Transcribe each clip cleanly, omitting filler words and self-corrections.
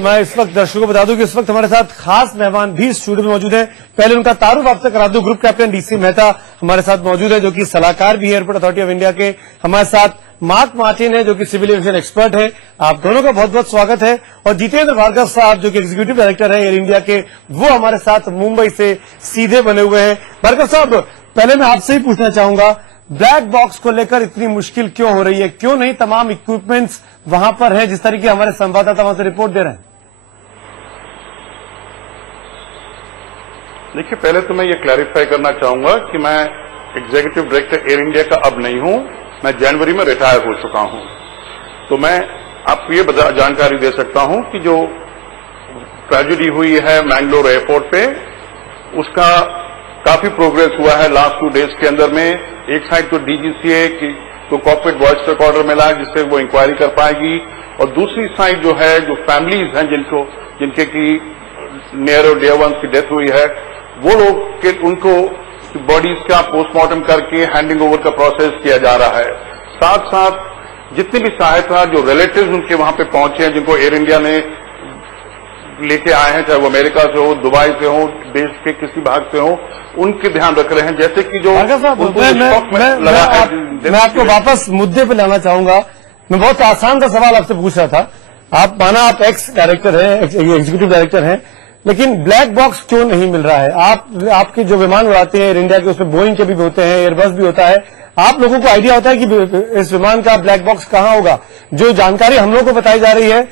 मैं इस वक्त दर्शकों को बता दूं कि इस वक्त हमारे साथ खास मेहमान भी स्टूडियो में मौजूद हैं। पहले उनका तारुफ आपसे करा दूं। ग्रुप कैप्टन डीसी मेहता हमारे साथ मौजूद है, जो कि सलाहकार भी है एयरपोर्ट अथॉरिटी ऑफ इंडिया के। हमारे साथ मार्क मार्टिन है, जो कि सिविल एविएशन एक्सपर्ट है। आप दोनों का बहुत बहुत स्वागत है। और जितेंद्र भार्गव साहब, जो कि एग्जीक्यूटिव डायरेक्टर है एयर इंडिया के, वो हमारे साथ मुंबई से सीधे बने हुए हैं। भार्गव साहब, पहले मैं आपसे ही पूछना चाहूंगा, ब्लैक बॉक्स को लेकर इतनी मुश्किल क्यों हो रही है? क्यों नहीं तमाम इक्विपमेंट्स वहां पर हैं, जिस तरीके हमारे संवाददाता वहां से रिपोर्ट दे रहे हैं? देखिए, पहले तो मैं ये क्लैरिफाई करना चाहूंगा कि मैं एग्जीक्यूटिव डायरेक्टर एयर इंडिया का अब नहीं हूं। मैं जनवरी में रिटायर हो चुका हूं। तो मैं आपको ये जानकारी दे सकता हूं कि जो ट्रेजेडी हुई है मैंगलोर एयरपोर्ट पे, उसका काफी प्रोग्रेस हुआ है लास्ट 2 डेज के अंदर में। एक साइड तो डीजीसीए की तो कॉर्पोरेट वॉइस रिकॉर्डर मिला है, जिससे वो इंक्वायरी कर पाएगी, और दूसरी साइड जो है, जो फैमिलीज हैं जिनके की नियर और डियर वंस की डेथ हुई है, वो लोग के उनको बॉडीज का पोस्टमार्टम करके हैंडिंग ओवर का प्रोसेस किया जा रहा है। साथ साथ जितनी भी सहायता जो रिलेटिव्स उनके वहां पे पहुंचे हैं, जिनको एयर इंडिया ने लेके आए हैं, चाहे वो अमेरिका से हो, दुबई से हो, देश के किसी भाग से हो, उनके ध्यान रख रहे हैं। जैसे कि जो मैं आपको वापस मुद्दे पे लाना चाहूंगा। मैं बहुत आसान सा सवाल आपसे पूछ रहा था। आप माना आप एक्स डायरेक्टर हैं, एग्जीक्यूटिव डायरेक्टर हैं, लेकिन ब्लैक बॉक्स क्यों नहीं मिल रहा है? आपके जो विमान उड़ाते हैं एयर इंडिया के, उसमें बोइंग के भी होते हैं, एयरबस भी होता है। आप लोगों को आइडिया होता है कि इस विमान का ब्लैक बॉक्स कहां होगा? जो जानकारी हम लोगों को बताई जा रही है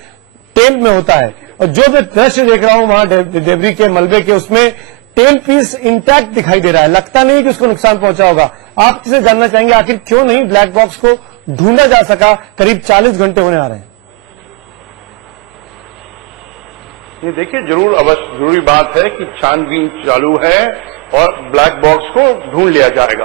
टेल में होता है, और जो मैं दृश्य देख रहा हूं वहां डेबरी के, मलबे के, उसमें टेल पीस इंटैक्ट दिखाई दे रहा है। लगता नहीं कि उसको नुकसान पहुंचा होगा। आप किसे जानना चाहेंगे, आखिर क्यों नहीं ब्लैक बॉक्स को ढूंढा जा सका? करीब 40 घंटे होने आ रहे हैं। ये देखिए, जरूरी बात है कि छानबीन चालू है और ब्लैक बॉक्स को ढूंढ लिया जाएगा,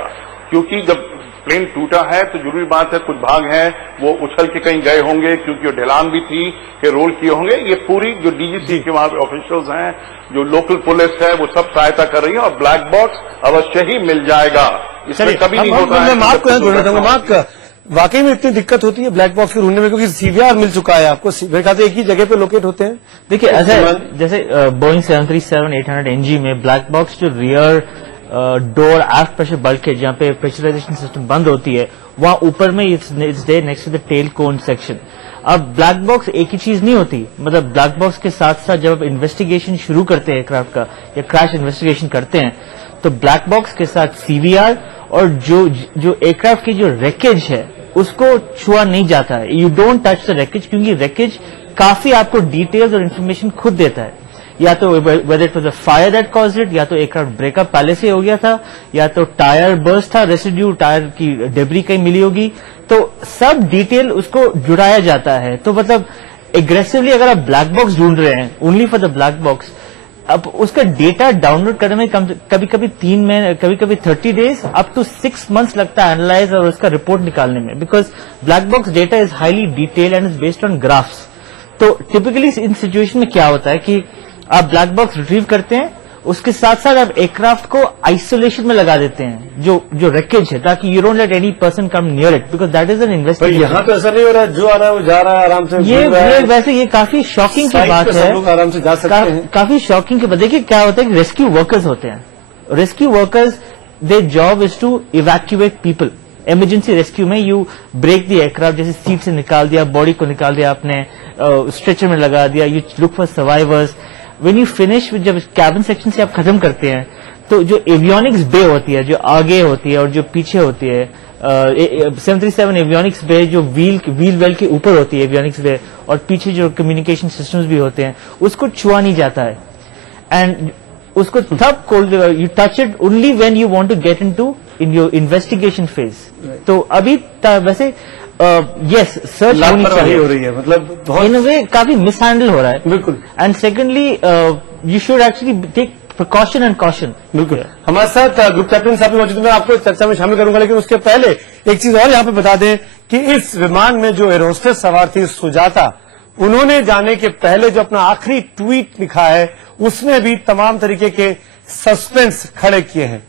क्योंकि जब प्लेन टूटा है तो जरूरी बात है कुछ भाग हैं वो उछल के कहीं गए होंगे, क्योंकि वो ढलान भी थी कि रोल किए होंगे। ये पूरी जो डीजीसी के वहां ऑफिशियल्स हैं, जो लोकल पुलिस है, वो सब सहायता कर रही है, और ब्लैक बॉक्स अवश्य ही मिल जाएगा। इसमें कभी नहीं होता है। मार्क, वाकई में इतनी दिक्कत होती है ब्लैक बॉक्स को ढूंढने में, क्योंकि सीवीआर मिल चुका है आपको, मेरे ख्याल से एक ही जगह पे लोकेट होते हैं। देखिए, ऐसा जैसे बोइंग 737-800 NG में ब्लैक बॉक्स जो रियर डोर एफ्ट प्रेशर बल्क है, जहां पे प्रेशराइजेशन सिस्टम बंद होती है, वहां ऊपर में it's there next to the tail cone section. अब ब्लैक बॉक्स एक ही चीज नहीं होती। मतलब ब्लैक बॉक्स के साथ साथ जब आप इन्वेस्टिगेशन शुरू करते हैं एयरक्राफ्ट का, या क्रैश इन्वेस्टिगेशन करते हैं, तो ब्लैक बॉक्स के साथ सीवीआर और जो एयरक्राफ्ट की जो रेकेज है, उसको छुआ नहीं जाता है। You don't touch the wreckage, क्योंकि रेकेज काफी आपको डिटेल्स और इन्फॉर्मेशन खुद देता है। या तो whether it was a fire that caused it, या तो एयरक्राफ्ट ब्रेकअप पहले से हो गया था, या तो टायर बर्स्ट था, रेसिड्यू टायर की डेब्री कहीं मिली होगी, तो सब डिटेल उसको जुड़ाया जाता है। तो मतलब एग्रेसिवली अगर आप ब्लैक बॉक्स ढूंढ रहे हैं only for the black box, अब उसका डेटा डाउनलोड करने में कभी कभी 3 महीने, कभी कभी 30 डेज अप टू 6 मंथ्स लगता है एनालाइज और उसका रिपोर्ट निकालने में, because black box data is highly detail and is based on graphs. तो टिपिकली इन सिचुएशन में क्या होता है कि आप ब्लैक बॉक्स रिट्रीव करते हैं, उसके साथ साथ आप एयरक्राफ्ट को आइसोलेशन में लगा देते हैं, जो रेकेज है, ताकि you don't let any person come near it, because that is an investigation. यहाँ तो ऐसा नहीं हो रहा है, जो आ रहा है वो जा रहा है आराम से। वैसे ये काफी शॉकिंग की बात है, आराम से जा सकते हैं। काफी शॉकिंग की बात। देखिए क्या होता है कि रेस्क्यू वर्कर्स होते हैं, rescue workers their job is to evacuate people. Emergency rescue में यू ब्रेक द एयरक्राफ्ट, जैसे सीट से निकाल दिया, बॉडी को निकाल दिया आपने, स्ट्रेचर में लगा दिया, you look for survivors. When you finish with, जब कैबिन सेक्शन से आप खत्म करते हैं, तो जो एवियोनिक्स बे होती है, जो आगे होती है और जो पीछे होती है, 737 एवियोनिक्स बे जो व्हील वेल के ऊपर होती है एवियोनिक्स बे, और पीछे जो कम्युनिकेशन सिस्टम्स भी होते हैं, उसको छुआ नहीं जाता है। एंड उसको तब you touch it only when you want to get in your investigation phase. तो अभी वैसे यस, सर्च होनी चाहिए, हो रही है, मतलब इन वे काफी मिसहैंडल हो रहा है। बिल्कुल। And secondly you should actually take precaution and caution. बिल्कुल। हमारे साथ ग्रुप कैप्टन साहब मौजूद, मैं आपको चर्चा में शामिल करूंगा, लेकिन उसके पहले एक चीज और यहाँ पे बता दें कि इस विमान में जो एरोस्टेस सवार थी सुजाता, उन्होंने जाने के पहले जो अपना आखिरी ट्वीट लिखा है, उसमें भी तमाम तरीके के सस्पेंस खड़े किए हैं।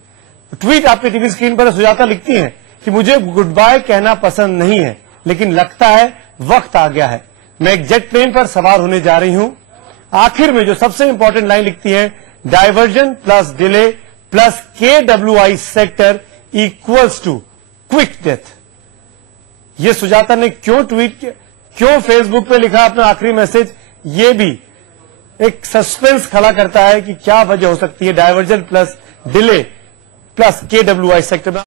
ट्वीट आपके टीवी स्क्रीन पर सुजाता लिखती हैं कि मुझे गुड बाय कहना पसंद नहीं है, लेकिन लगता है वक्त आ गया है। मैं एक जेट प्लेन पर सवार होने जा रही हूं, आखिर में जो सबसे इंपॉर्टेंट लाइन लिखती है, diversion plus delay plus KWI sector equals to quick death. ये सुजाता ने क्यों ट्वीट किया, क्यों फेसबुक पे लिखा अपना आखिरी मैसेज, ये भी एक सस्पेंस खड़ा करता है कि क्या वजह हो सकती है diversion plus delay plus KWI sector में।